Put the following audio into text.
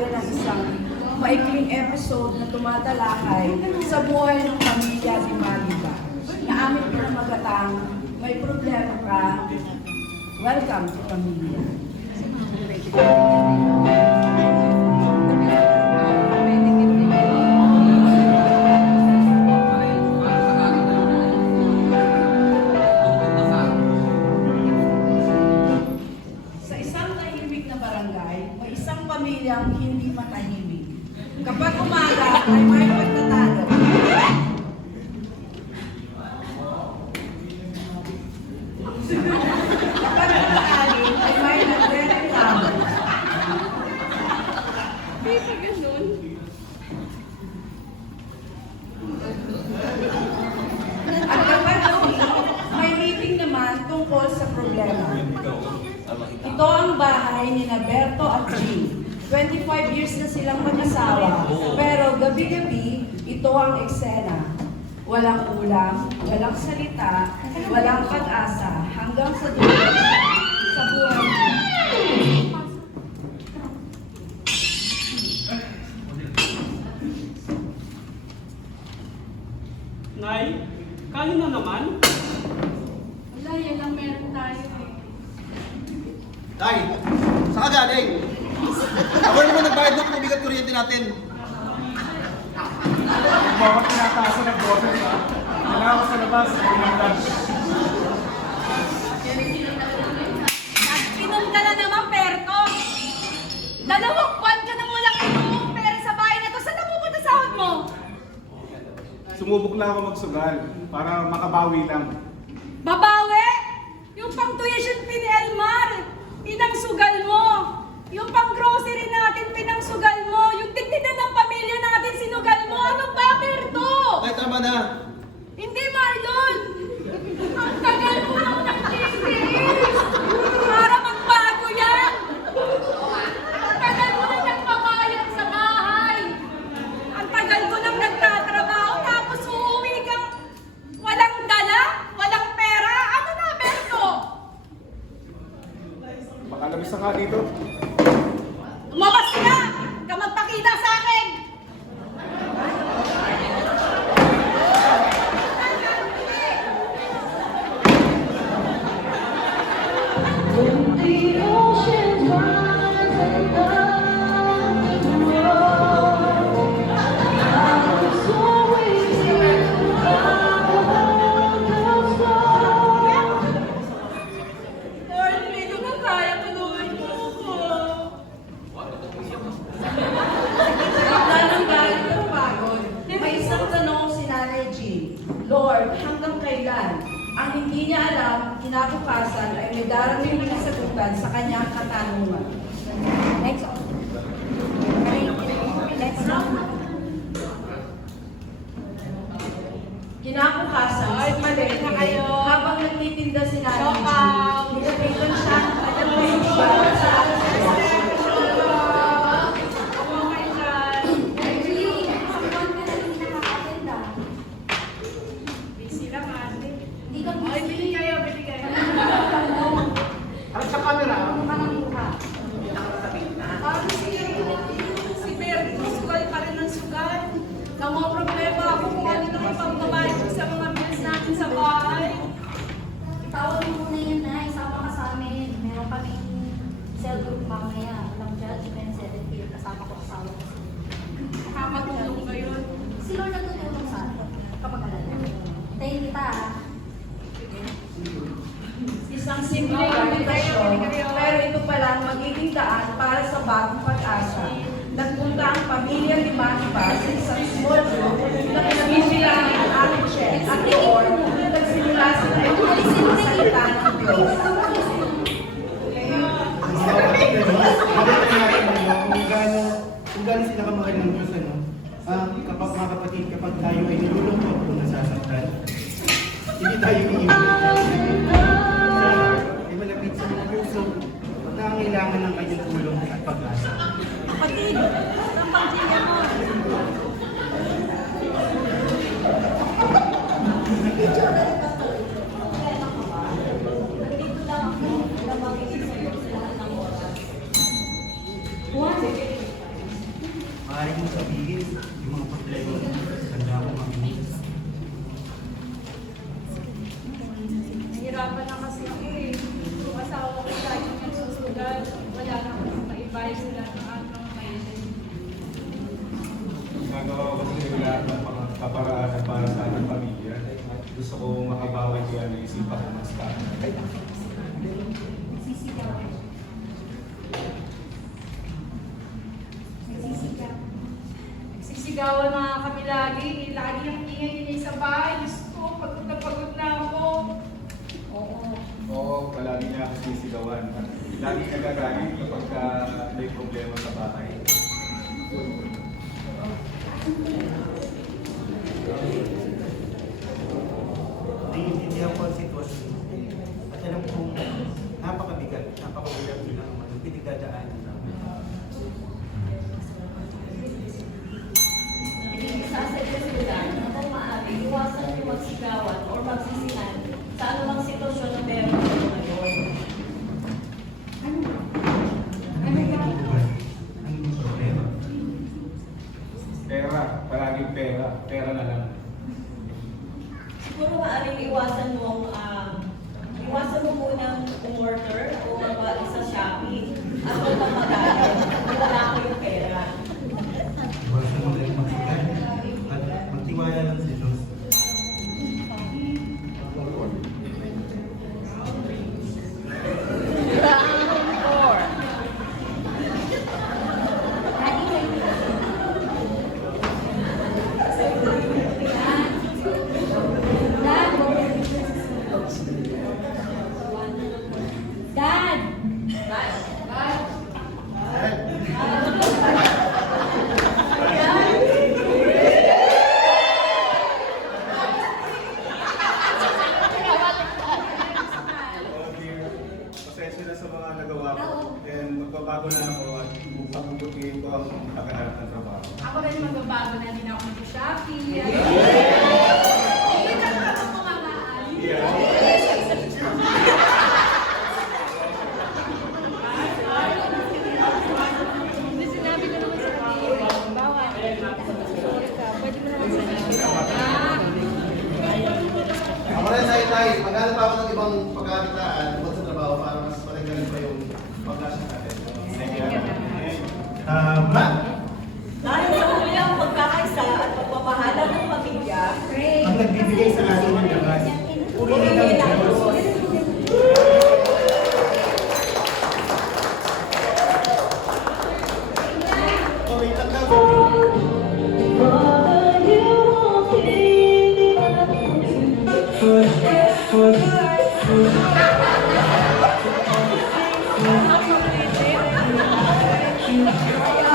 natin ang isang maikling episode na tumatalakay sa buhay ng pamilya ni Maliba. Na aming pinamagatang, may problema ka, welcome to Pamilya. Sa isang tahimik na barangay, may isang pamilyang hindi matahimik. Kapag umaga ay may pagtatalo. Kapag umaali ay may nagre-reklamo. Di ba ganun? At kapag gabi, may meeting naman tungkol sa problema. Ito ang bahay ni Berto at Jean. 25 years na silang mag-asawa, pero gabi-gabi, ito ang eksena. Walang ulam, walang salita, walang pag-asa, hanggang sa dulo sa buhay. Nay, kain na naman? Wala, yan lang meron tayo eh. Tay, saan ka galing? Ako naman nagbayad ng tubig at kuryente natin. Bakit tinataasan ng boses, ha? Kailangan ko sa labas, lunch. Nag-inom ka na naman, Perto! 2 buwan ka nang walang inom pera sa bahay na to. Saan napupunta sahod mo? Sumubok lang ako magsugal para makabawi lang. Babawi! Yung pang tuition fee ni Elmar, pinangsugal mo! Yung pang grocery natin, pinangsugal mo! Yung tigtitan ng pamilya natin, sinugal mo! Ano ba, Perto? Tay, tama na. Hindi, Marlon! Ang tagal mo lang nagtitiis! Para magbago yan! Ang tagal mo lang nagpabayad sa bahay! Ang tagal mo lang nagtatrabaho, tapos uuwi kang walang dala, walang pera! Ano na, Berto? Baka labis na nga dito. Umabas ka! Ka magpakita sa akin! Lord, hindi ko na kaya, tulungan mo ako. Ng galit at pagod, may isang tanong si Nanay Jean. Lord, hanggang kailan? Ang hindi niya alam, kinabukasan ay may darating na kasagutan sa kanyang katanungan. Next. Next. Kinabukasan, Ay, mali na kayo. habang nagtitinda si Nanay Shout Jean, out. nilagyan siya ng kanyang mga sa Busy lang ate. Ay, bili kayo, bili kayo. At sa camera, Si Berto, sugal pa rin ng sugal. Namo problema ako kung ano nang ipagbabayad ko sa mga bills natin sa bahay. Tawag mo muna yun na, isama ka sa amin. Meron kaming cell group mamaya. Walang judgment, 7 kasama ko asawa ko. Nakakatulong ba yun? Si Lord nagtutulong sa atin kapag alala. Tayo kita ah. Isang simpleng invitasyon, pero ito palang magiging daan para sa bagong pag-asa. Nagpunta ang pamilya ni Manipa sa isang small group na pinagbibilang ang aming chef at doon nagsimula sila ng salita ng Diyos. Kung gano'n sila kamahal ng Diyos, ano? Kapag mga kapatid, kapag tayo ay nilulungkot kung nasasaktan, hindi tayo iiwan. Ay malapit sa mga puso, nangangailangan ng kanyang tulong at pag-asa. Kapatid, ang pamilya mo. maaari mong sabihin yung mga problema mo. Handa akong makinig. Nahirapan na kasi ako eh. Yung asawa ko lagi niyang susugal. Wala na akong maibayad sila ng mga kainin. Nagawa ko kasi lahat ng mga kaparaanan para sa ating pamilya. Gusto ko makabawi kaya naisipan ko mas Nagsisigaw. Nagsisigaw. Nagsisigawan na kami lagi. Lagi ang ingay sa bahay. Diyos ko, pagod na ako. Oo, palagi niya ako sisigawan. Lagi nagagalit kapag may problema sa bahay. Naiintindihan ko ang sitwasyon mo. At alam kong napakabigat, napakabigat bilang pinagdadaanan namin. Isasuggest ko lang na kung maaari, iwasan niyo magsigawan o magsisihan sa anumang sitwasyon na meron kayo ngayon. Ano ba? Ano ba ito ba? Ano ba problema? Pera, palaging pera. Pera na lang. Siguro maaaring iwasan mo munang umorder o mag sa Shopee at huwag kang magalit kung wala kayong pera. Iwasan mo lang magsigal at magtiwala lang sa Diyos. Dad! Oh dear, pasensya na sa mga nagawa ko. And magbabago na ako at pagbubutiin ko ang pagkahanap ng trabaho. Ako rin magbabago na din ako mag-Shopee. Hindi na ako mamamahal. Hindi sinabi ko naman sa kanila. Bawal. Sorry ka. Pwede mo naman sabihin. Ako rin, Tay, maghanap pa ako ng ibang pagkakitaan tungkol sa trabaho para mas patanggalin pa yung pagkasya natin. Tama! Dahil sa kulang pagkakaisa at pagmamahala ng pamilya, Ang nagbibigay sa atin ng lakas, purihin ang Diyos. Oh, wait lang daw. Thank you.